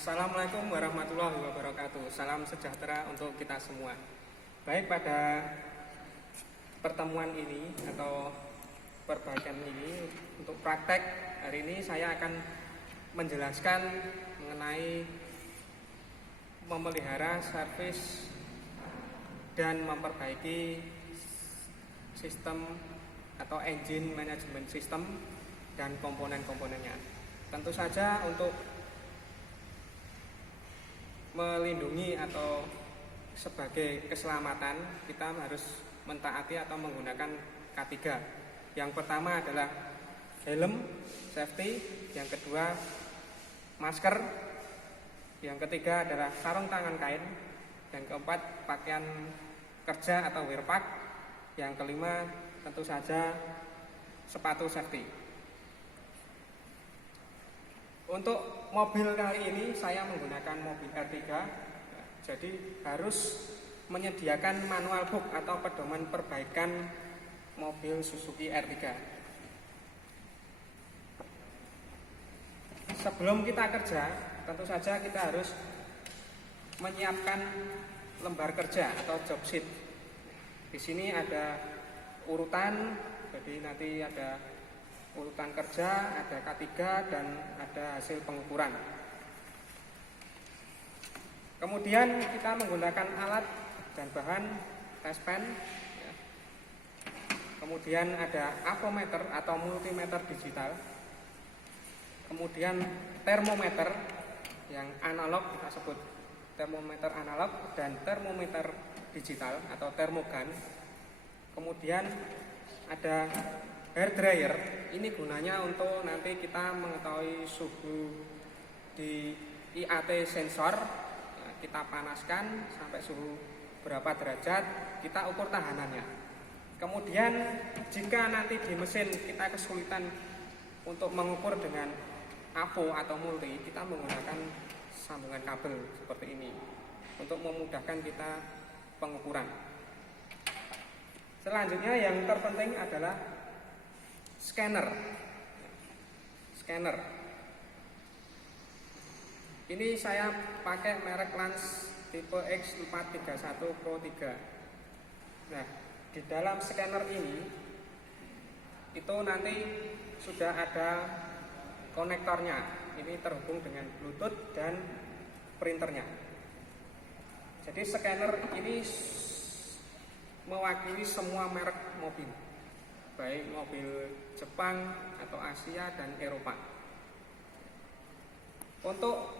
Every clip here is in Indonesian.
Assalamualaikum warahmatullahi wabarakatuh. Salam sejahtera untuk kita semua. Baik, pada pertemuan ini atau perbaikan ini untuk praktek hari ini saya akan menjelaskan mengenai memelihara, servis dan memperbaiki sistem atau engine management system dan komponen-komponennya. Tentu saja untuk melindungi atau sebagai keselamatan kita harus mentaati atau menggunakan K3. Yang pertama adalah helm safety, yang kedua masker, yang ketiga adalah sarung tangan kain, yang keempat pakaian kerja atau wear pack, yang kelima tentu saja sepatu safety. Untuk mobil kali ini saya menggunakan mobil R3, jadi harus menyediakan manual book atau pedoman perbaikan mobil Suzuki R3. Sebelum kita kerja, tentu saja kita harus menyiapkan lembar kerja atau job sheet. Di sini ada urutan, jadi nanti ada urutan kerja, ada K3 dan ada hasil pengukuran. Kemudian kita menggunakan alat dan bahan test pen. Kemudian ada avometer atau multimeter digital. Kemudian termometer yang analog, kita sebut termometer analog, dan termometer digital atau termogan. Kemudian ada hair dryer. Ini gunanya untuk nanti kita mengetahui suhu di IAT sensor. Kita panaskan sampai suhu berapa derajat, kita ukur tahanannya. Kemudian jika nanti di mesin kita kesulitan untuk mengukur dengan avo atau multi, kita menggunakan sambungan kabel seperti ini untuk memudahkan kita pengukuran. Selanjutnya yang terpenting adalah scanner. Ini saya pakai merek Lance tipe X431 Pro 3. Nah, di dalam scanner ini itu nanti sudah ada konektornya. Ini terhubung dengan Bluetooth dan printernya. Jadi scanner ini mewakili semua merek mobil, baik mobil Jepang atau Asia dan Eropa. Untuk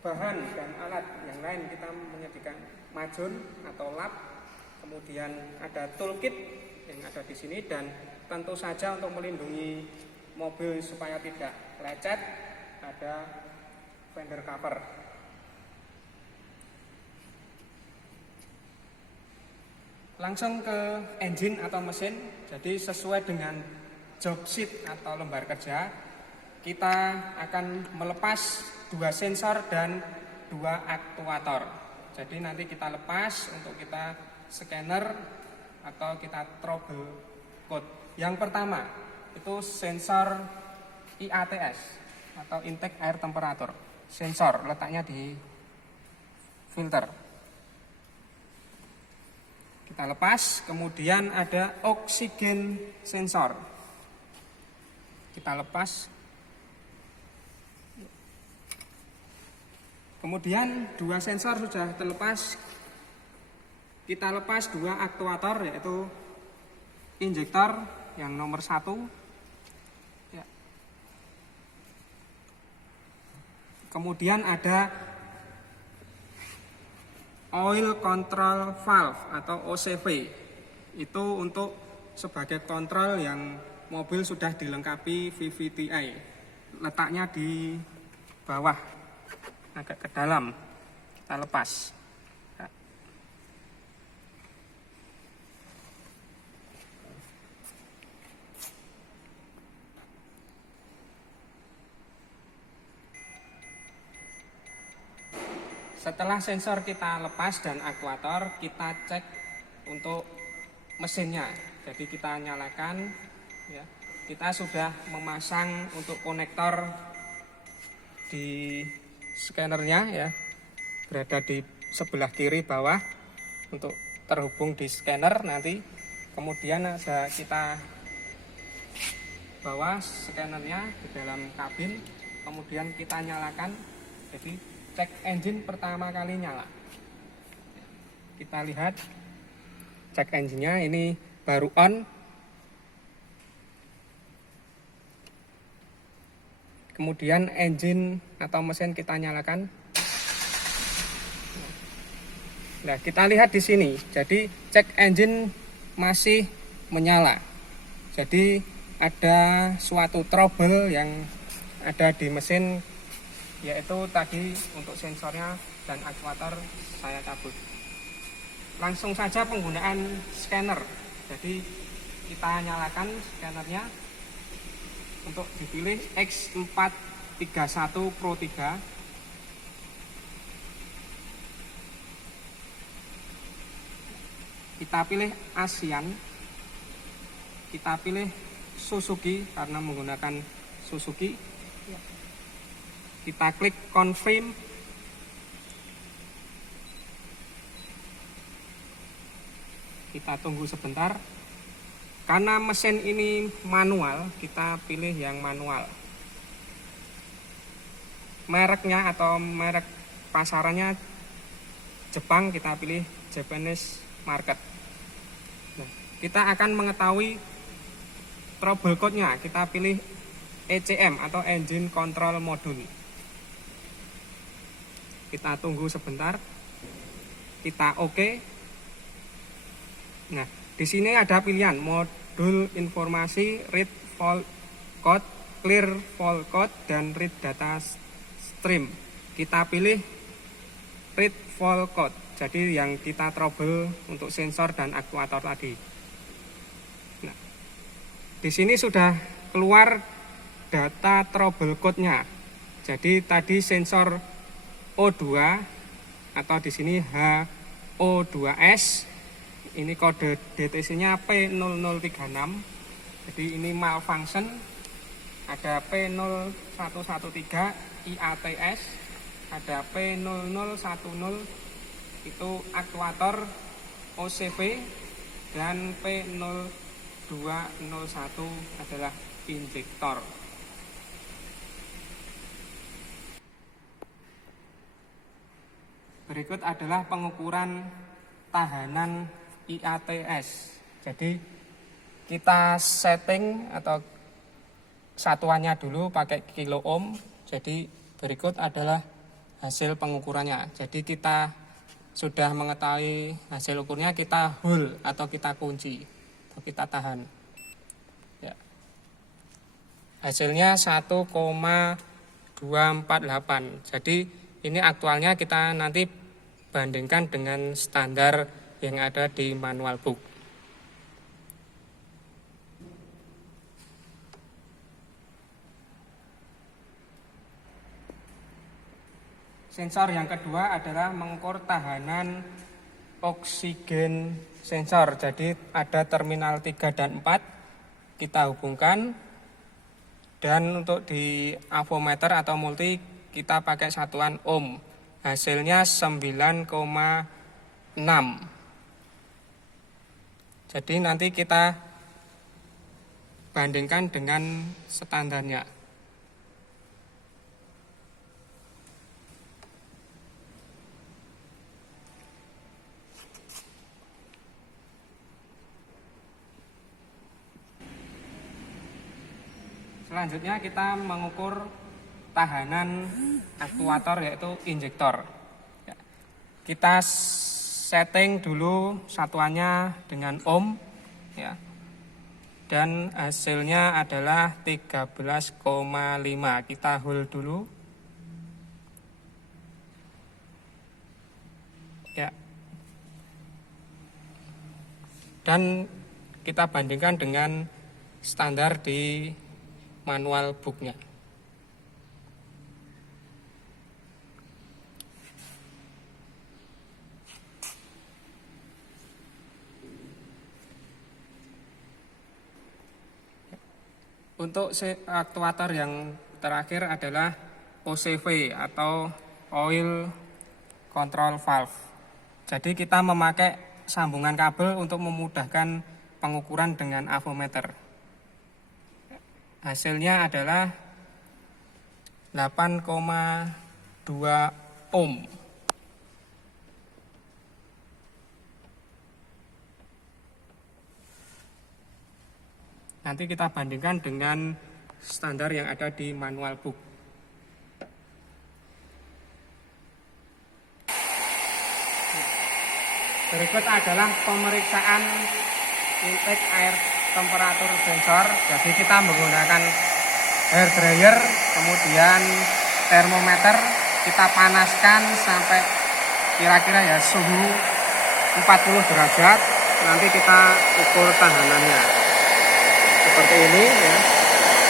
bahan dan alat yang lain kita menyediakan majun atau lap, kemudian ada toolkit yang ada di sini, dan tentu saja untuk melindungi mobil supaya tidak lecet ada fender cover. Langsung ke engine atau mesin. Jadi sesuai dengan job sheet atau lembar kerja, kita akan melepas 2 sensor dan 2 aktuator. Jadi nanti kita lepas untuk kita scanner atau kita trouble code. Yang pertama itu sensor IATS atau intake air temperature. Sensor letaknya di filter. Kita lepas, kemudian ada oksigen sensor. Kita lepas. Kemudian 2 sensor sudah terlepas. Kita lepas 2 aktuator, yaitu injektor yang nomor 1. Ya. Kemudian ada oil control valve atau OCV. Itu untuk sebagai kontrol yang mobil sudah dilengkapi VVTi. Letaknya di bawah, agak ke dalam. Kita lepas. Setelah sensor kita lepas dan aktuator, kita cek untuk mesinnya. Jadi kita nyalakan, ya. Kita sudah memasang untuk konektor di scannernya ya, berada di sebelah kiri bawah untuk terhubung di scanner nanti. Kemudian ada kita bawa scannernya di dalam kabin, kemudian kita nyalakan. Jadi cek engine pertama kali nyala. Kita lihat cek engine-nya ini baru on. Kemudian engine atau mesin kita nyalakan. Nah, kita lihat di sini. Jadi cek engine masih menyala. Jadi ada suatu trouble yang ada di mesin, yaitu tadi untuk sensornya dan aktuator saya cabut. Langsung saja penggunaan scanner. Jadi kita nyalakan scannernya untuk dipilih X431 Pro 3. Kita pilih ASEAN, kita pilih Suzuki karena menggunakan Suzuki. Kita klik confirm. Kita tunggu sebentar. Karena mesin ini manual, kita pilih yang manual. Mereknya atau merek pasarannya Jepang, kita pilih Japanese market. Nah, kita akan mengetahui trouble code-nya. Kita pilih ECM atau Engine Control Module. Kita tunggu sebentar. Kita oke. Nah, di sini ada pilihan modul informasi, read fault code, clear fault code, dan read data stream. Kita pilih read fault code. Jadi yang kita trouble untuk sensor dan aktuator tadi. Nah, di sini sudah keluar data trouble code-nya. Jadi tadi sensor O2 atau di sini HO2S. Ini kode DTC-nya P0036. Jadi ini malfunction. Ada P0113 IATS, ada P0010 itu aktuator OCV, dan P0201 adalah injektor. Berikut adalah pengukuran tahanan IATS. Jadi kita setting atau satuannya dulu pakai kilo ohm. Jadi berikut adalah hasil pengukurannya. Jadi kita sudah mengetahui hasil ukurnya, kita hold atau kita kunci atau kita tahan ya. Hasilnya 1,248. Jadi ini aktualnya kita nanti bandingkan dengan standar yang ada di manual book. Sensor yang kedua adalah mengukur tahanan oksigen sensor. Jadi ada terminal 3 dan 4 kita hubungkan, dan untuk di avometer atau multi kita pakai satuan ohm. Hasilnya 9,6. Jadi nanti kita bandingkan dengan standarnya. Selanjutnya kita mengukur tahanan aktuator, yaitu injektor. Kita setting dulu satuannya dengan ohm ya. Dan hasilnya adalah 13,5. Kita hold dulu. Ya. Dan kita bandingkan dengan standar di manual booknya. Untuk aktuator yang terakhir adalah OCV atau oil control valve. Jadi kita memakai sambungan kabel untuk memudahkan pengukuran dengan avometer. Hasilnya adalah 8,2 ohm. Nanti kita bandingkan dengan standar yang ada di manual book. Berikut adalah pemeriksaan intake air temperatur sensor. Jadi kita menggunakan hair dryer, kemudian termometer, kita panaskan sampai kira-kira ya suhu 40 derajat. Nanti kita ukur tahanannya. Seperti ini ya.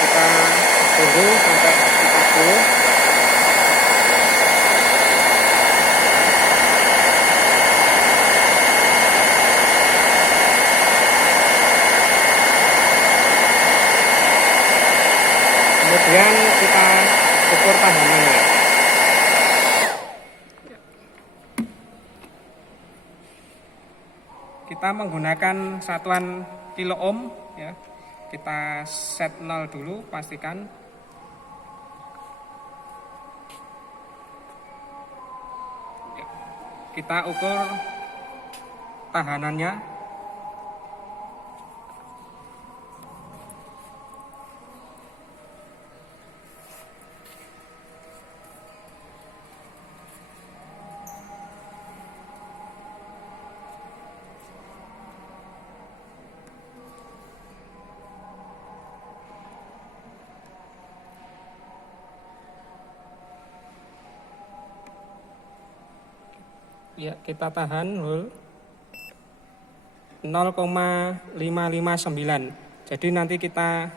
Kita tunggu sampai 40. Kemudian kita ukur tahanannya. Kita menggunakan satuan kilo ohm ya. Kita set 0 dulu, pastikan. Kita ukur tahanannya. Ya, kita tahan 0,559. Jadi nanti kita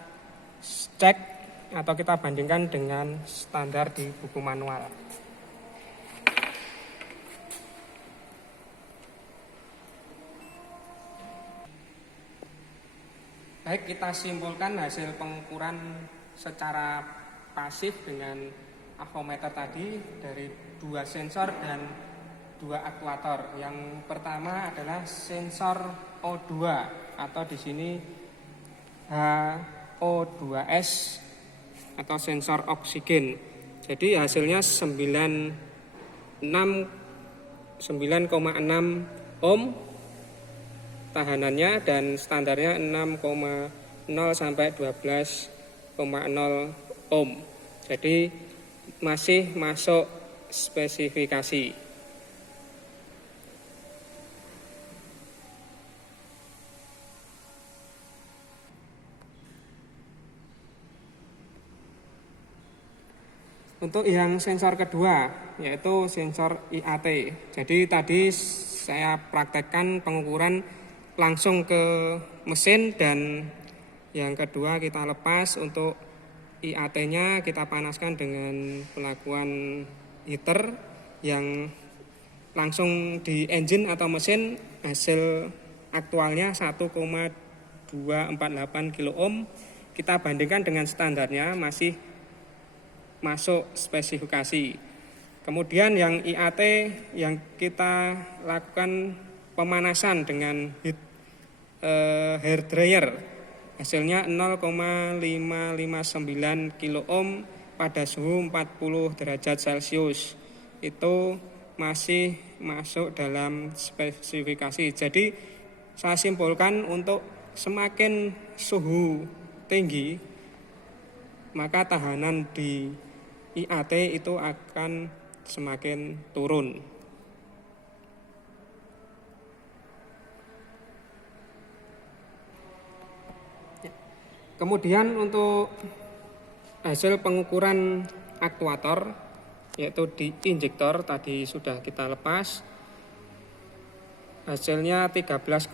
cek atau kita bandingkan dengan standar di buku manual. Baik, kita simpulkan hasil pengukuran secara pasif dengan avometer tadi dari 2 sensor dan 2 aktuator. Yang pertama adalah sensor O2 atau di sini HO2S atau sensor oksigen. Jadi hasilnya 9,6 ohm tahanannya dan standarnya 6,0 sampai 12,0 ohm. Jadi masih masuk spesifikasi. Untuk yang sensor kedua, yaitu sensor IAT. Jadi tadi saya praktekkan pengukuran langsung ke mesin, dan yang kedua kita lepas. Untuk IAT-nya kita panaskan dengan pelakuan heater yang langsung di engine atau mesin. Hasil aktualnya 1,248 kilo ohm. Kita bandingkan dengan standarnya, masih masuk spesifikasi. Kemudian yang IAT yang kita lakukan pemanasan dengan hair dryer, hasilnya 0,559 kilo ohm pada suhu 40 derajat Celcius. Itu masih masuk dalam spesifikasi. Jadi saya simpulkan, untuk semakin suhu tinggi maka tahanan di IAT itu akan semakin turun. Kemudian untuk hasil pengukuran aktuator, yaitu di injektor tadi sudah kita lepas. Hasilnya 13,5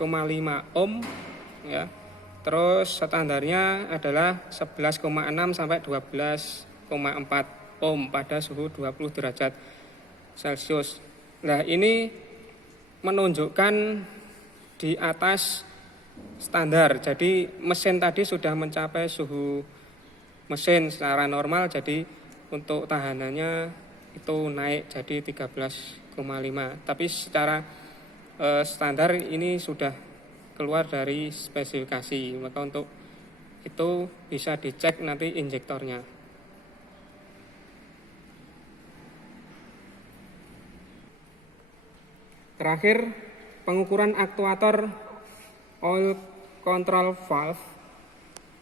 ohm ya. Terus standarnya adalah 11,6 sampai 12,4 ohm pada suhu 20 derajat Celcius. Nah, ini menunjukkan di atas standar. Jadi mesin tadi sudah mencapai suhu mesin secara normal, jadi untuk tahanannya itu naik jadi 13,5. Tapi secara standar ini sudah keluar dari spesifikasi, maka untuk itu bisa dicek nanti injektornya. Terakhir, pengukuran aktuator oil control valve.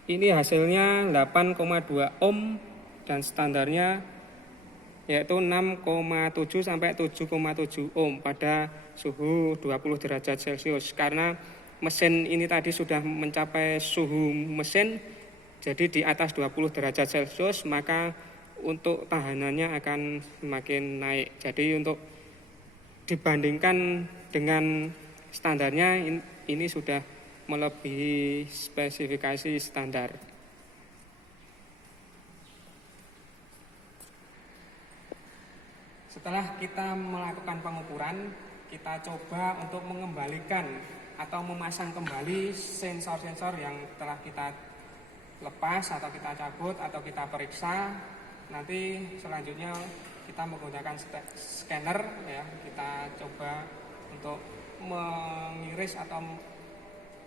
Ini hasilnya 8,2 ohm dan standarnya yaitu 6,7 sampai 7,7 ohm pada suhu 20 derajat Celcius. Karena mesin ini tadi sudah mencapai suhu mesin, jadi di atas 20 derajat Celcius, maka untuk tahanannya akan semakin naik. Jadi untuk dibandingkan dengan standarnya, ini sudah melebihi spesifikasi standar. Setelah kita melakukan pengukuran, kita coba untuk mengembalikan atau memasang kembali sensor-sensor yang telah kita lepas atau kita cabut atau kita periksa. Nanti selanjutnya kita menggunakan scanner ya, kita coba untuk mengiris atau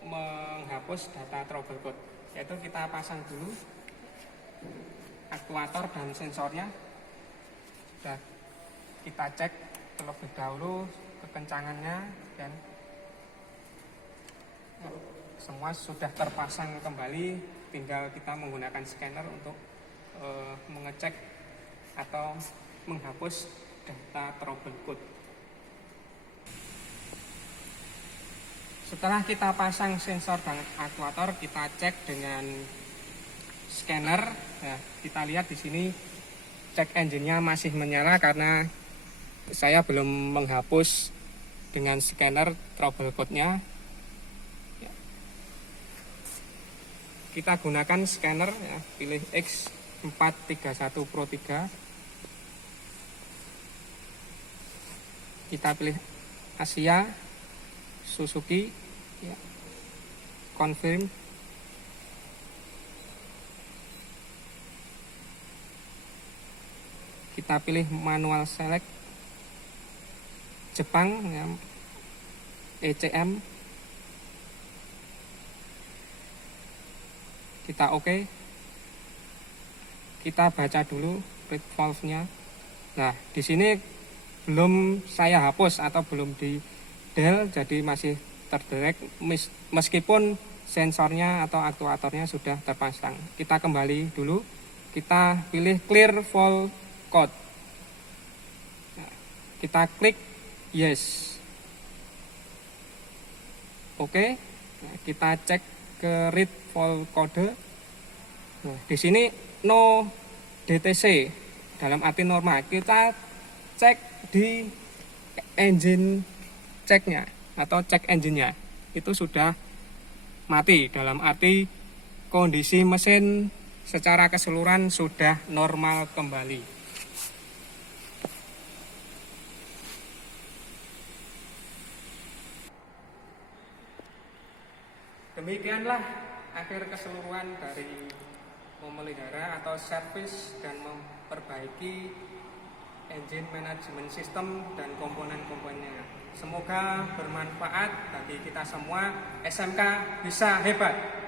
menghapus data trouble code. Yaitu kita pasang dulu aktuator dan sensornya. Sudah kita cek terlebih dahulu kekencangannya dan semua sudah terpasang kembali, tinggal kita menggunakan scanner untuk mengecek atau menghapus data trouble code. Setelah kita pasang sensor dan aktuator, kita cek dengan scanner. Nah, kita lihat di sini cek engine-nya masih menyala karena saya belum menghapus dengan scanner trouble code-nya. Kita gunakan scanner ya, pilih X431 Pro 3. Kita pilih Asia, Suzuki, ya. Confirm. Kita pilih manual select, Jepang, ya. ECM. Kita oke. Kita baca dulu read valve-nya. Nah, di sini belum saya hapus atau belum di del, jadi masih terdirect meskipun sensornya atau aktuatornya sudah terpasang. Kita kembali dulu, kita pilih clear valve code. Nah, kita klik yes. Oke. Nah, kita cek ke read valve code. Nah, di sini no DTC dalam arti normal. Kita cek di engine ceknya atau cek engine-nya itu sudah mati, dalam arti kondisi mesin secara keseluruhan sudah normal kembali. Demikianlah akhir keseluruhan dari memelihara atau servis dan memperbaiki engine management system dan komponen-komponennya. Semoga bermanfaat bagi kita semua. SMK bisa hebat.